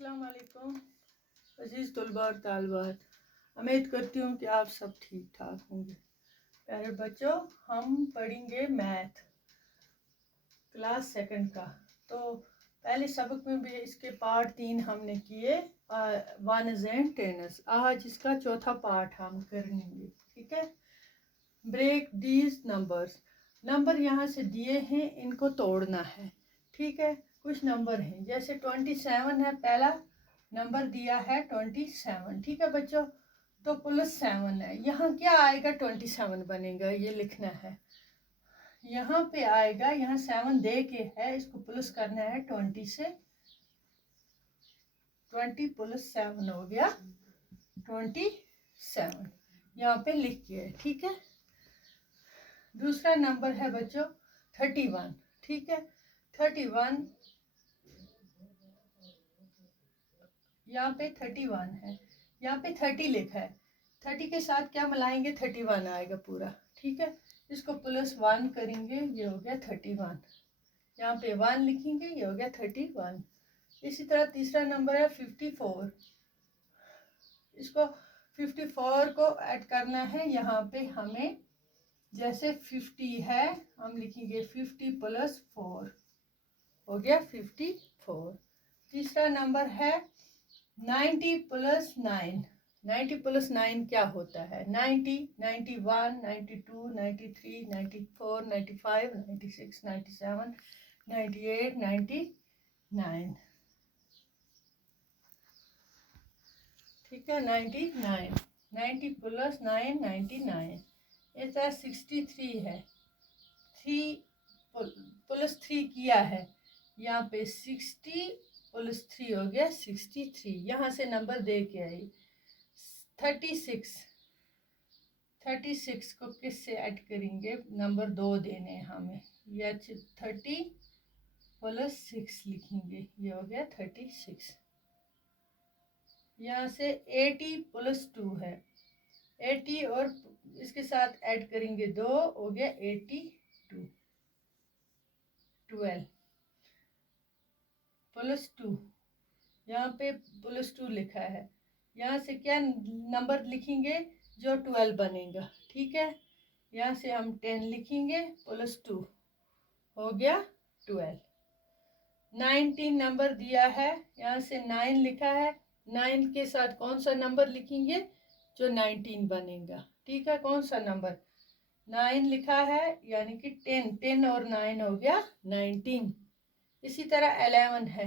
अस्सलाम वालेकुम अज़ीज़ तलबा और तालिबात। उम्मीद करती हूँ कि आप सब ठीक ठाक होंगे। प्यारे बच्चों, हम पढ़ेंगे मैथ क्लास सेकंड का। तो पहले सबक में भी इसके पार्ट 3 हमने किए, वनस एंड टेनस। आज इसका चौथा पार्ट हम करेंगे। ठीक है। Break these numbers. नंबर यहाँ से दिए हैं, इनको तोड़ना है। ठीक है। कुछ नंबर हैं, जैसे 27 है, पहला नंबर दिया है 27। ठीक है बच्चों। तो +7 है, यहाँ क्या आएगा 27 बनेगा, ये लिखना है। यहाँ पे आएगा, यहाँ 7 दे के है, इसको प्लस करना है 20 से। 20 + 7 हो गया 27, यहाँ पे लिख के है। ठीक है। दूसरा नंबर है बच्चों 31। ठीक है। 31 यहाँ पे 31 है, यहाँ पे 30 लिखा है। 30 के साथ क्या मिलाएंगे, 31 आएगा पूरा। ठीक है। इसको +1 करेंगे, ये हो गया 31। यहाँ पे 1 लिखेंगे, ये हो गया 31। इसी तरह तीसरा नंबर है 54। इसको 54 को ऐड करना है। यहाँ पे हमें जैसे 50 है, हम लिखेंगे 50 + 4 हो गया 54। तीसरा नंबर है 90 + 9। 90 + 9 क्या होता है, 90, 91, 92, 93, 94, 95, 96, 97, 98, 99। ठीक है। 99, 90 + 9 99। इस तरह 63 है, 3 + 3 किया है, यहाँ पे 60 + 3 हो गया 63। यहाँ से नंबर दे के आई 36। 36 को किससे ऐड करेंगे, नंबर 2 देने हैं हमें, या 30 + 6 लिखेंगे, ये हो गया 36। यहाँ से 80 + 2 है, 80 और इसके साथ ऐड करेंगे 2, हो गया 82। 12 + 2, यहाँ पे +2 लिखा है, यहाँ से क्या नंबर लिखेंगे जो 12 बनेगा। ठीक है। यहाँ से हम 10 लिखेंगे, +2 हो गया 12। 19 नंबर दिया है, यहाँ से 9 लिखा है, 9 के साथ कौन सा नंबर लिखेंगे जो 19 बनेगा। ठीक है। कौन सा नंबर, 9 लिखा है, यानी कि 10, 10 और 9 हो गया 19। इसी तरह 11 है,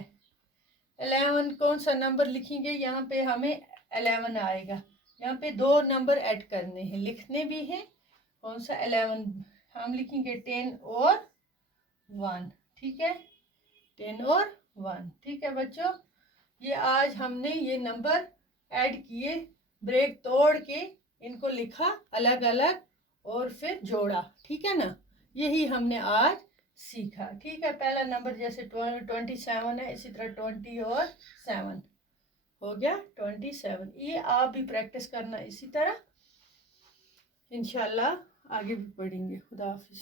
11 कौन सा नंबर लिखेंगे, यहाँ पे हमें 11 आएगा। यहाँ पे 2 नंबर ऐड करने हैं, लिखने भी हैं। कौन सा 11, हम लिखेंगे 10 और 1। ठीक है। 10 और 1। ठीक है बच्चों, ये आज हमने ये नंबर ऐड किए, ब्रेक तोड़ के इनको लिखा अलग अलग और फिर जोड़ा। ठीक है ना, यही हमने आज सीखा। ठीक है। पहला नंबर जैसे 27 है, इसी तरह 20 और 7 हो गया 27। ये आप भी प्रैक्टिस करना इसी तरह, इंशाल्लाह आगे भी पढ़ेंगे। खुदा हाफिज़।